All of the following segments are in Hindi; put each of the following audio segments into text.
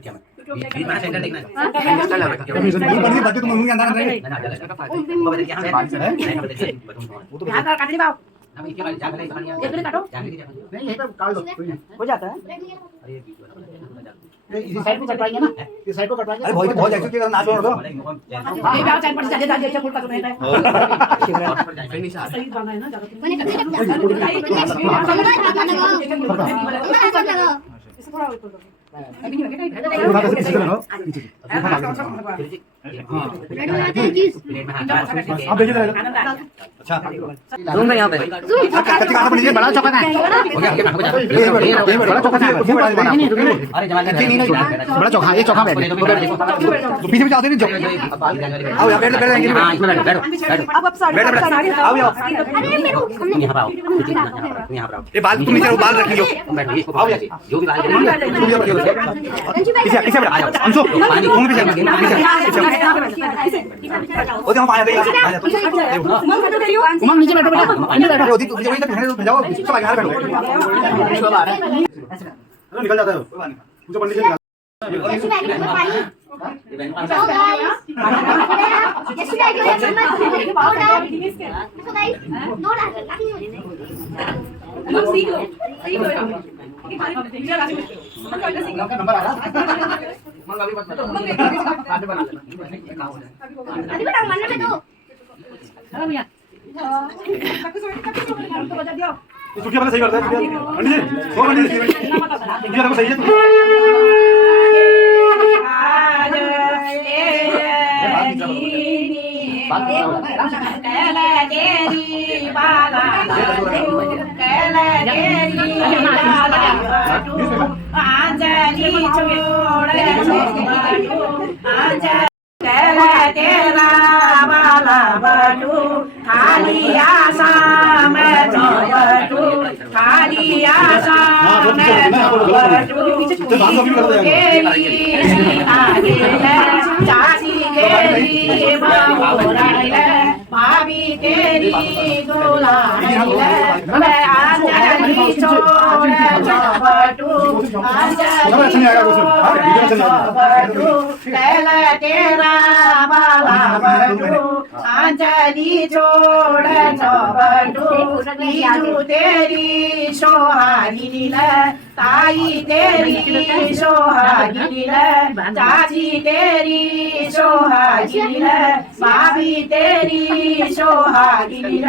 क्या मैं बीच में सेंटर देखना है बड़ी बात है तुम मुंह अंदर नहीं ना ना वो बता क्या है वो तो बिहार का काट दी बाप अब इसके बाद जाकर एक मिनट काटो नहीं यही तो काट दो हो जाता है अरे बीच में इसी साइड को कटवाएंगे ना इस साइड को कटवाएंगे अरे बहुत एक्चुअली क्या नाच छोड़ दो ये बाप चार पर जाके जाके अच्छा फुल का तो नहीं है सही गाना है ना ज्यादा इसको थोड़ा ऊपर दो अभी नहीं लगे थोड़ा सा किसी को लो आप देखिए जरा अच्छा रूम में यहां पे कच्ची काट पड़ी बड़ा चौका है हो गया हो जा ये बड़ा चौका है उसमें बड़ा अरे जमा नहीं बड़ा चौका ये चौका बैठ तो पीछे पीछे आते नहीं आओ यार बैठ जाएंगे हां इसमें बैठो बैठो अब साड़ी आओ यहां पर आओ यहां पर आओ ये बाल तुम नीचे बाल रखियो बैठो इसको आओ जो भी बाल पीछे पीछे आ जाओ अंशु पानी घूम पीछे ओ देखो पानी आ गया उमंग नीचे बैठो बेटा अंदर बैठो ओदी वही तक भेजाओ चला यहां बैठो निकल जाता है कोई बात नहीं मुझे पंडित जी नंबर आ रहा छुट्टी वाला सही करता है पंडित जी वो पंडित जी ये सही है तेरा वाला बटू खाली आशा में बटू खाली आशा में बटू आगे चाची तेरी भाभी तेरी दुलारी मैं अंजलि छोड़ बटू अंजलि बटू तेरा वाला बटू अंजलि छोड़ बटू बीजू तेरी सोहागिनी ताई तेरी सोहागिनी चाची तेरी सोहागिनी भाभी तेरी सोहागिनी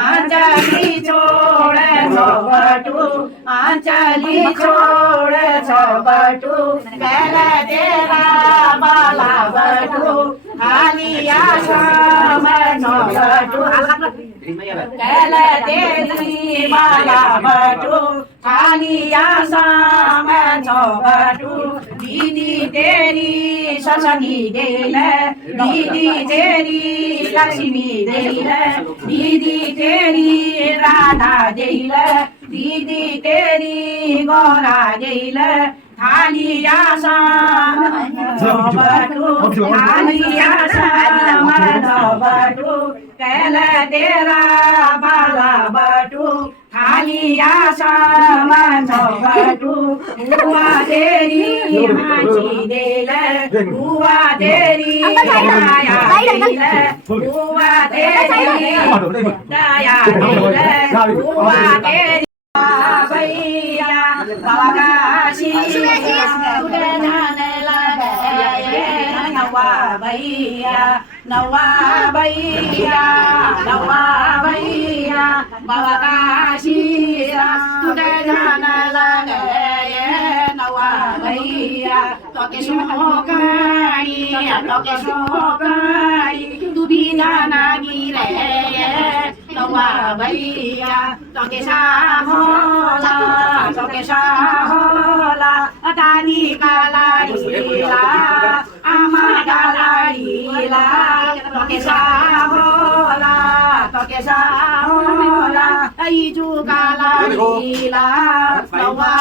अंजलि छोड़ बटू अंजलि छोड़ बटू पहले तेरा बाला बटू खाली आशा में बटू पहले तेरी बाला बटू खाली आशा में बटू दीदी तेरी ससनी देल दीदी तेरी लक्ष्मी देल दीदी तेरी राधा देल दीदी तेरी गौरा देल थाली आशा बटू थाली आशा बटू कैल तेरा बाला बटू थाली आशा बटू हुआ तेरी हाजी देल हुआ तेरी दया देल हुआ तेरी दया देल हुआ तेरी भैया बागाशी नवा भैया नवा भैया नवा भैया बागाशी जान लगे नवा भैया तो के शोकाई तू भी जाना गिरे नवा भैया तो के शाहोला अतानी कालाईला आमा कालाईला तो के शाहोला आईजू कालाईला नवा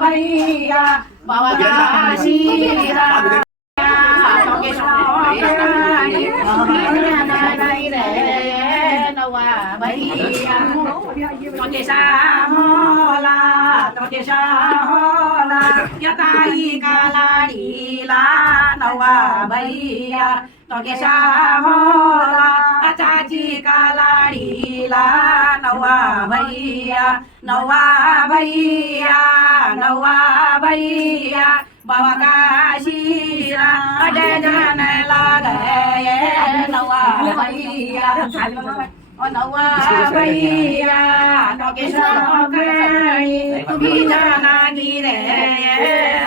भैया बाबा काशीरा तो के शोकाई नवा भैया तो के शाहोला यताई कालाडीला नवा भैया तोकेशा होला चाची कालाडीला नवा भैया बाबा काशीरा अडे जन लागे नवा भैया नवा भैया तोकेशा कई तुमी जाना गिरे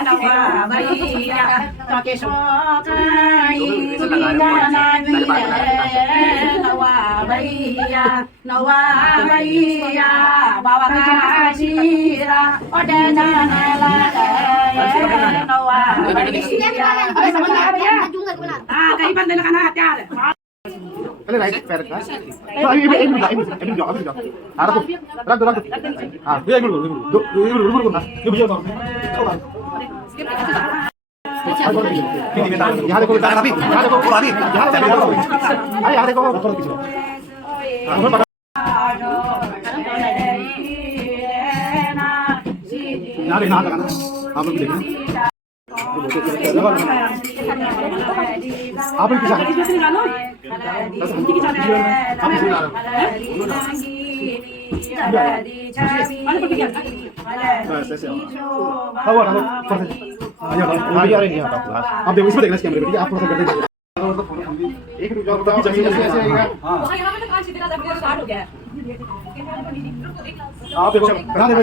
नवा भैया तोकेशा कई तुमी जाना गिरे नवा भैया बाबा काशीरा अडे जन लागे नवा भैया अरे समझ आ भैया हां कहीं बंदे लगाना हथियार Kali right पैर का तो एक मिनट जाओ आ रहा तो रख हां एक मिनट ना ये बुझो यहाँ देखो अभी यहाँ देखो अभी अरे यहाँ देखो थोड़ा पीछे यहाँ देखना आप लोग देखना आप लोग आप देखो इसमें देखना इस कैमरे में आप थोड़ा सा कर दीजिए एक रुपया बताओ ऐसे आएगा आप देखो बना दे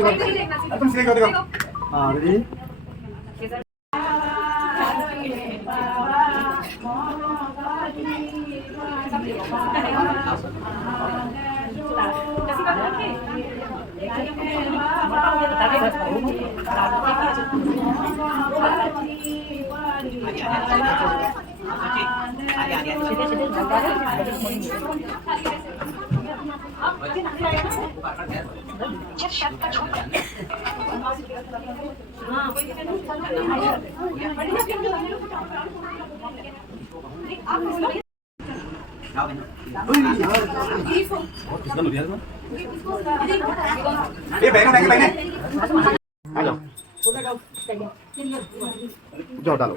अपन से देखो हां रेडी ये बैग आ जाओ जाओ डालो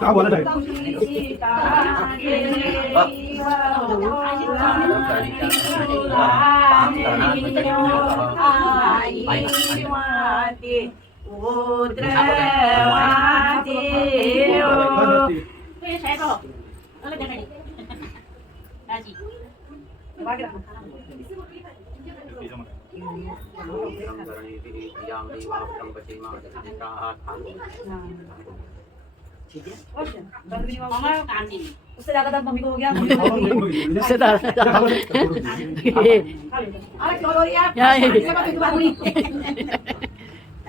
क्या बोला था उससे ज्यादा दर्द मम्मी को हो गया उससे ज्यादा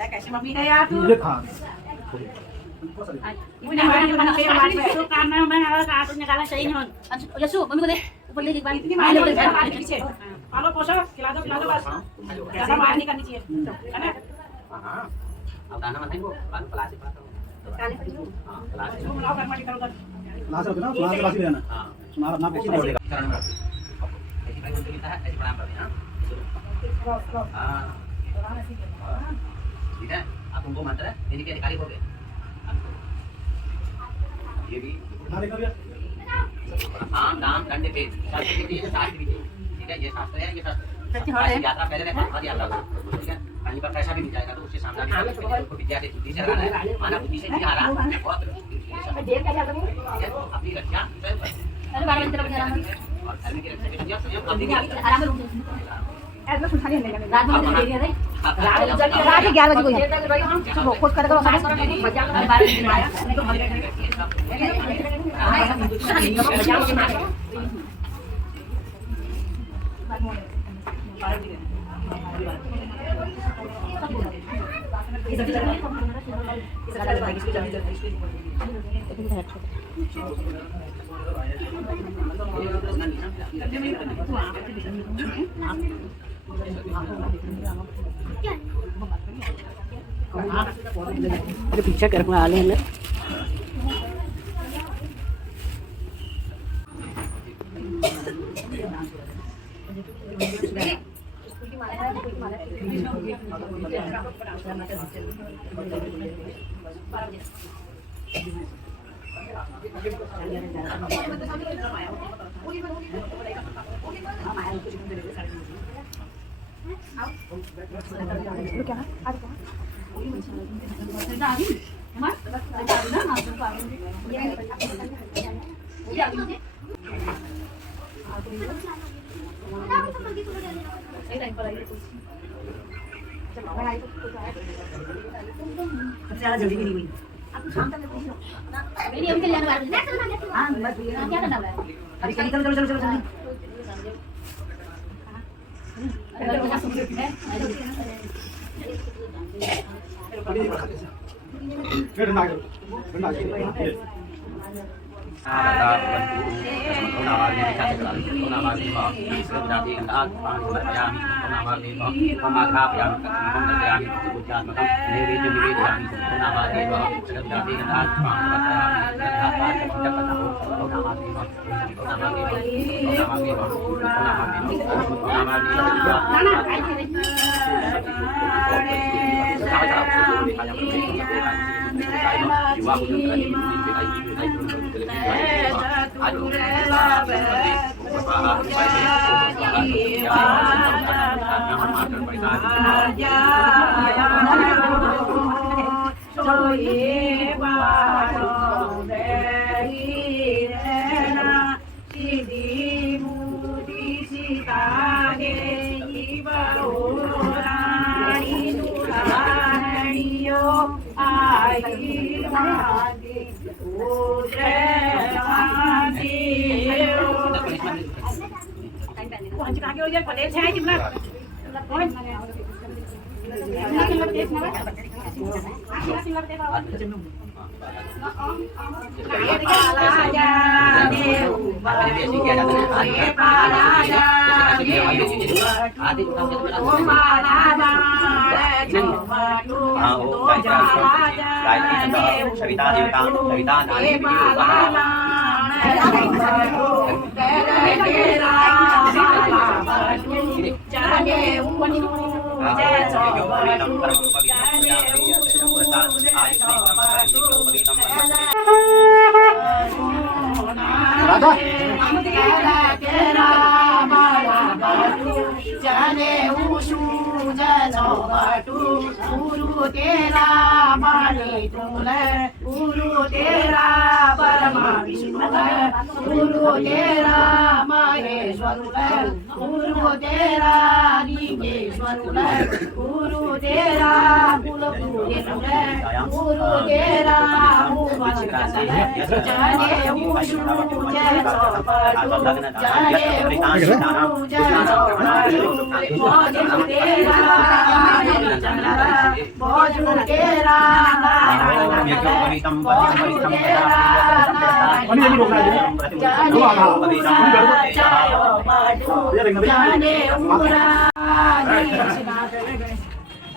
कैसे मम्मी है यार तू निकाला सही नहीं यशु मम्मी को दे ऊपर ले एक बार आलो पोषो खिला दो बस ज्यादा मार नहीं करनी चाहिए है ना हां अब दाना मत वो बाल पलासी पाता हूं हां पलासी बनाओ कर माटी करो कर लास्ट होता ना सुना के पास ही रहना हां सुना ना चरण में ऐसी भाई बोलते हैं ऐसे प्रणाम करते हैं हां ठीक है आप उनको मंत्र है यदि के अधिकारी हो गए ये भी नाम नाम दंड पे शास्त्र के लिए शास्त्र भी ठीक है ये शास्त्र है ये शास्त्र यात्रा पहले रहता है यात्रा ठीक है कहीं पर पैसा भी मिल जाएगा तो उससे सामने को विद्या से बुद्धि से रहा है माना बुद्धि से नहीं आ रहा अपनी रक्षा अरे 12 बजे तक आराम और घर में की रखते हैं स्वयं से आराम से ऐसा सुन खाली नहीं रात में देरी है रात 11 बजे को सुबह खोज कर करो बजा 12 बजे आया नहीं तो अरे पीछे कर आ ले ले जल्दी नहीं हुई नहीं अभी चल जाने वाला हां बस क्या करना है अरे चलो चलो चलो चलो जल्दी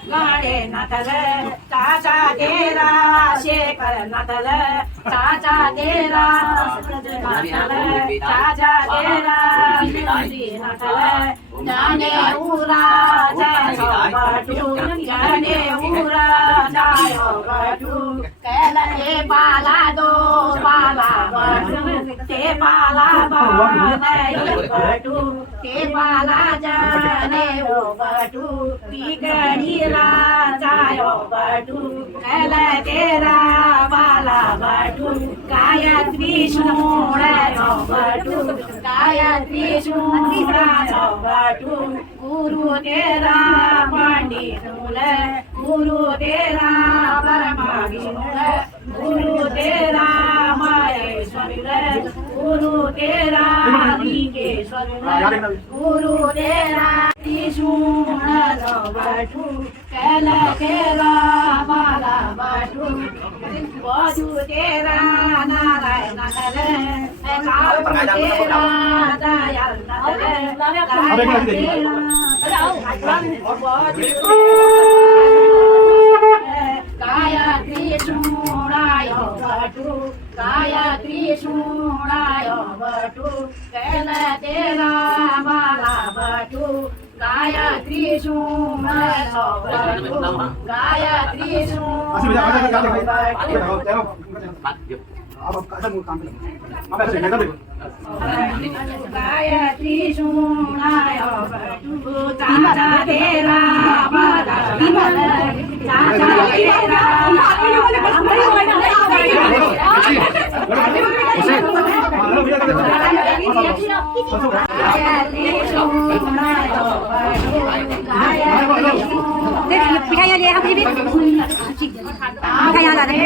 गाड़े नतल चाचा तेरा शेखर नतल चाचा तेरा चाचा तेरा नतल जाने उरा जायो बटू जाने उरा जायो बटू कैल के पाला दो पाला बटू ते पाला बटू ते पाला जाने वो बटू पीकड़ी जायो बटू कैल तेरा पाला बटू गायत्री सुनो बटू त्रिशूलाय बटू गुरु तेरा पंडित गुरु तेरा परमाविष्णु गुरु तेरा महेश्वर गुरु तेरा लिंगेश्वर गुरु तेरा त्रिशूल बटू कैल तेरा बाला बटू बाजू तेरा नारायण तेरा दयाल गायत्री सुनाय बटू गायत्री सुनाय बटू कैल तेरा बाला बटू गायत्री सुनाय बटू गायत्री गायत्री सुनाय बटू चाचा तेरा बाला चाचा तेरा मिठाई ले आप जी मिठाई ला दे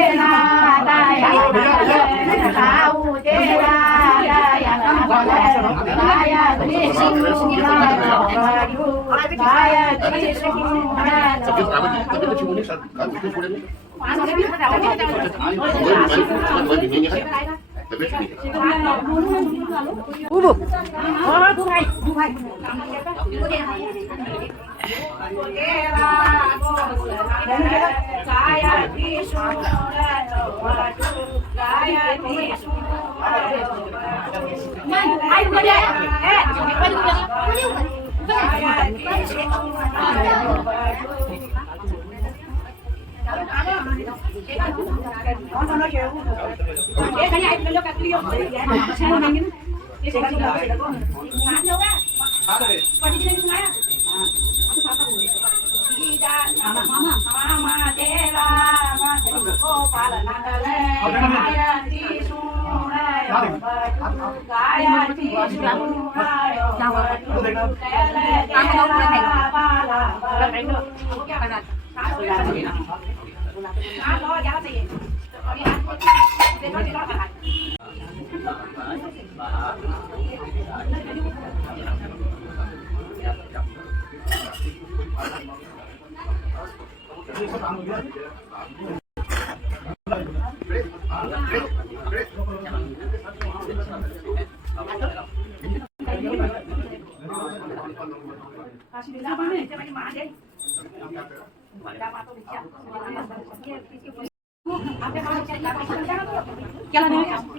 Bubuk. Oh, bukai.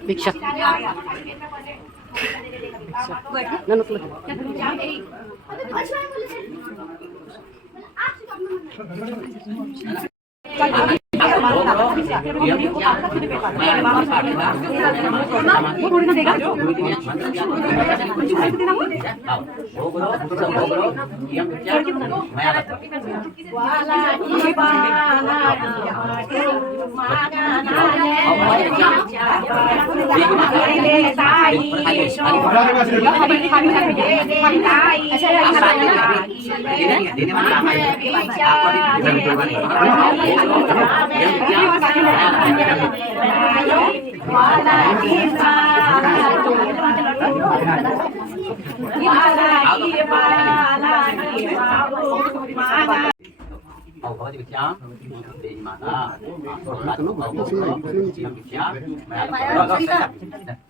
Picture.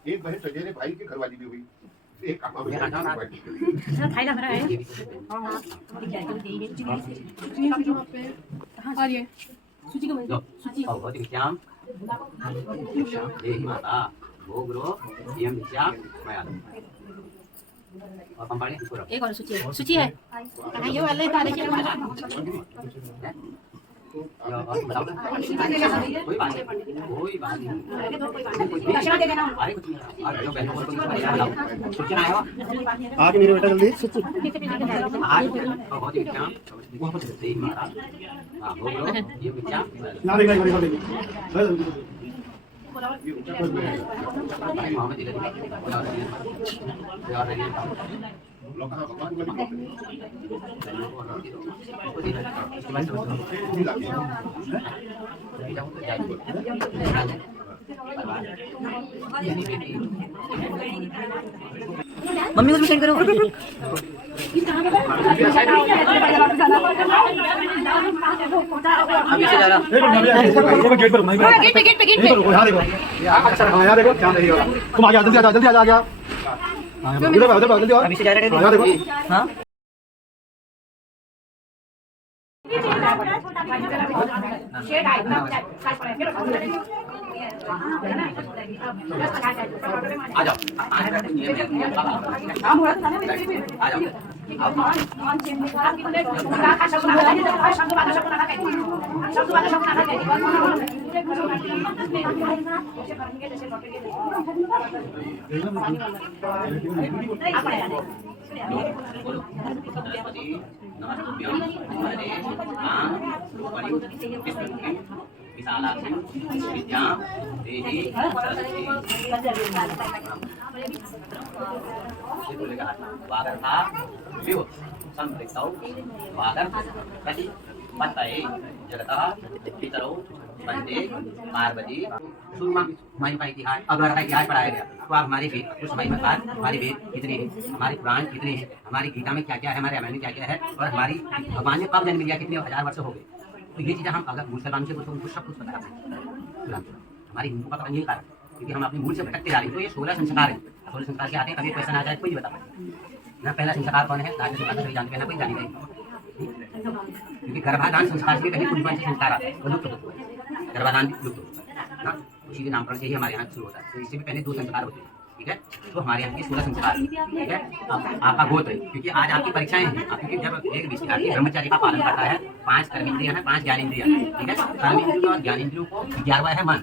एक बहन सजेरे भाई के घरवाली भी हुई एक एक और सूची है ये वाले तारीख के कोई बात नहीं दक्षिणा दे देना आगे मेरे बेटा जल्दी ना देख मोहम्मद इधर मम्मी को भी सेंड करो अभी से जा रहा गेट पर गेट पे यहाँ देखो यहाँ देखो ध्यान देखिएगा तुम आ गया जल्दी आ जा आ गया उधर जल्दी अभी से जा रहा है यहाँ देखो हाँ आ जाओ आ जाओ पार्वती महिमा इतिहास अगर का इतिहास पढ़ाया गया तो आप हमारी वेद उस महिमा का हमारी वेद कितने हैं, हमारे पुराण कितने हैं, हमारी गीता में क्या क्या है, हमारे रामायण में क्या क्या है और हमारी भगवान ने कब जन्म लिया, कितने हजार वर्ष हो गए। तो ये चीज़ें हम अगर मुसलमान से पूछो उनको सब कुछ पता है। हमारी हिंदू का पता नहीं कारण क्योंकि हम अपने मूल से भटकते जा रहे हैं। तो ये 16 संस्कार हैं। 16 संस्कार के आते हैं, कभी क्वेश्चन आ जाए कोई नहीं बता पाए ना। पहला संस्कार कौन है, राज्य संस्कार तो जानते हैं ना, कोई जानी नहीं क्योंकि गर्भाधान संस्कार से कहीं कुछ संस्कार आते हैं वो लुप्त होते हैं। गर्भाधान लुप्त होता है ना, उसी के नामकरण से ही हमारे यहाँ शुरू होता है। तो इससे भी पहले 2 संस्कार होते हैं, ठीक है। तो हमारे यहाँ के 16 संस्कार, ठीक है। आपका गोत्र, क्योंकि आज आपकी परीक्षाएं हैं। क्योंकि जब एक विद्यार्थी ब्रह्मचर्य का पालन करता है, 5 कर्मेंद्रियां हैं, 5 ज्ञानेंद्रियां, ठीक है। कर्मेंद्रियों और ज्ञानेंद्रियों को 11वां है मन।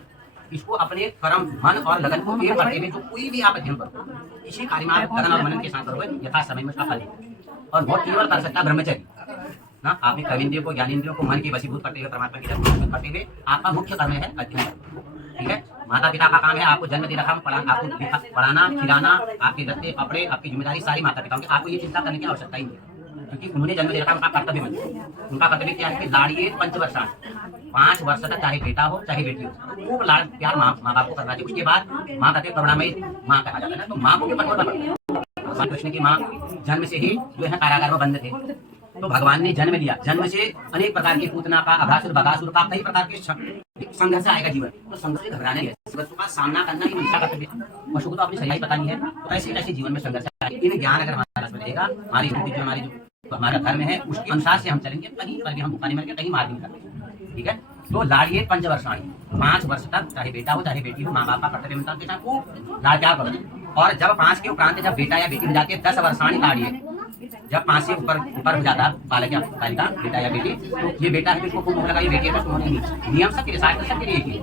इसको अपने कर्म मन और लगन को एक करते हुए जो कोई भी आप अध्ययन करो, इसी कार्य में आप लगन और मनन के साथ करोगे, यथा समय में उसका फल और बहुत केवल कर सकता है ब्रह्मचर्य ना। आपने कर्मेंद्रियों को ज्ञानेंद्रियों को मन की वशीभूत करते हुए परमात्मा की जरूरत करते हुए आपका मुख्य कर्म है अध्ययन, ठीक है। माता पिता का काम है आपको जन्म दे रखा, आपको पढ़ाना खिलाना, आपके लत्ते कपड़े, आपकी जिम्मेदारी सारी माता पिता की। आपको ये चिंता करने की आवश्यकता ही नहीं, क्योंकि उन्होंने जन्म दे रखा, उनका कर्तव्य बन। उनका कर्तव्य क्या है कि लाड़िए पंचवर्षाण, 5 वर्ष तक चाहे बेटा हो चाहे बेटी हो, खूब लाड़ प्यार माँ बाप को करना चाहिए। उसके बाद माँ कहते करुणामयी माँ कहा जाता है ना, तो माँ को भी कठोर करना। भगवान कृष्ण की माँ जन्म से ही जो है कारागार में बंद थे, तो भगवान ने जन्म लिया। जन्म से अनेक प्रकार की पूतना का, अभासुर बगासुर का, कई प्रकार के संघर्ष आएगा जीवन। तो संघर्ष से घबराना नहीं है, संघर्षों का सामना करना ही मनुष्य का कर्तव्य है। पशु को तो अपनी सच्चाई पता नहीं है, तो ऐसे ऐसे जीवन में संघर्ष आएगा। इन ज्ञान अगर हमारे पास रहेगा, हमारी जो हमारी जो हमारा धर्म है उसके अनुसार से हम चलेंगे, कहीं पर भी हम भूखा नहीं मरेंगे, कहीं मार नहीं करेंगे, ठीक है। तो लाड़िए पंचवर्षाणी, 5 वर्ष तक चाहे बेटा हो चाहे बेटी हो, माँ बाप का कर्तव्य बनता है कि वो लाड़ प्यार करो। और जब 5 के उपरांत जब बेटा या बेटी हो जाती है, 10 वर्षाणी लाड़िए। जब 5 से ऊपर हो जाता है बालक या बालिका, बेटा या बेटी, तो ये बेटा है इसको खूब लगा, ये बेटी है तो नियम सबके लिए, शायद सबके लिए ही।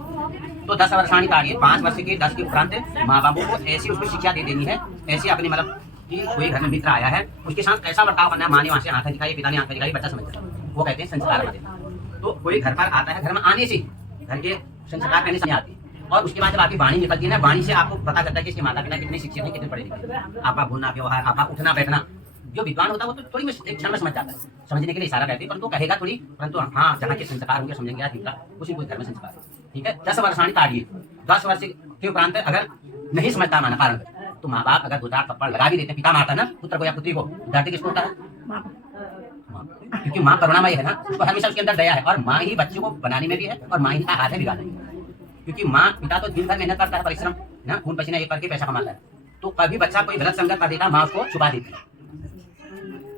तो 10 वर्षाणी लाड़िए, 5 वर्ष के 10 के उपरांत माँ बापों को ऐसी उसको शिक्षा दे देनी है, ऐसे अपने मतलब कि कोई घर में मित्र आया है उसके साथ कैसा बर्ताव करना है। माँ ने वहाँ से आंखें दिखाई, पिता ने आंखें दिखाई, बच्चा समझ जाए, वो कहते हैं संस्कार बने। तो कोई घर पर आता है, घर में आने से घर के संस्कार पहले समझ आते हैं, और उसके बाद जब आपकी वाणी निकलती है ना, वाणी से आपको पता चलता है कि इसके माता पिता कितने शिक्षित हैं, कितने पढ़े लिखे। आपका बोलना व्यवहार, आपका उठना बैठना, जो विद्वान होता है वो तो थोड़ी एक क्षण में समझ जाता है, समझने के लिए इशारा कहते हैं, परंतु कहेगा थोड़ी, परंतु हाँ जहाँ के संस्कार होंगे समझेंगे यार उसी कोई घर में संस्कार, ठीक है। 10 वर्षाणी ताड़िए, 10 वर्ष के उपरांत अगर नहीं समझता माना कारण, तो माँ बाप अगर 2-4 थप्पड़ लगा भी देते, पिता मारता ना पुत्र को या पुत्री को, डरते किसको होता है? क्योंकि माँ करुणामयी है ना, उसको हमेशा उसके अंदर दया है, और माँ ही बच्चों को बनाने में भी है, और माँ ही का हाथ है बिगाड़ने में। क्योंकि माँ पिता तो दिन भर मेहनत करता है, परिश्रम ना, खून पसीना एक करके पैसा कमाता है, तो कभी बच्चा कोई गलत संगत कर देता, माँ उसको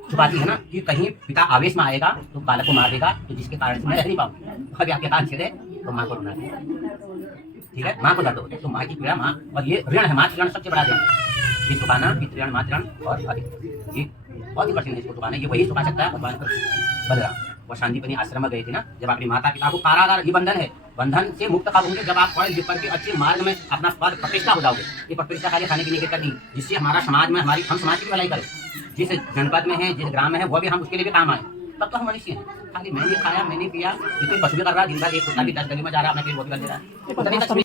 छुपाती है ना, कि कहीं पिता आवेश में आएगा तो बालक को मार देगा, तो जिसके कारण से मैं रह नहीं पाऊंगा, कभी आपके कान छेड़े तो माँ को रोना, ठीक है। माँ को दर्द होता है, तो माँ की पीड़ा, माँ और ये ऋण है, मातृ ऋण सबसे बड़ा ऋण है। ये चुकाना पितृण मातृण और अधिक, ये बहुत ही कठिन है इसको चुकाना। ये वही चुका सकता है भगवान बलराम। वो शांतिपनी आश्रम में गए थे ना, जब अपने माता पिता को कारागार, ये बंधन है, बंधन से मुक्त कब होंगे? जब आप पढ़ लिख करके अच्छे मार्ग में अपना पद प्रतिष्ठा हो जाओगे। ये प्रतिष्ठा कार्य खाने पीने की करनी, जिससे हमारा समाज में हम समाज की भलाई करें, जिस जनपद में है, जिस ग्राम में है, वो भी हम उसके लिए भी काम आए, तब तो हम मनुष्य हैं। खाली मैंने खाया मैंने पिया, ये तो पशु भी कर रहा है, दिन भर एक कुत्ता भी 10 गली में जा रहा है, अपना पेट वो भी कर दे रहा है।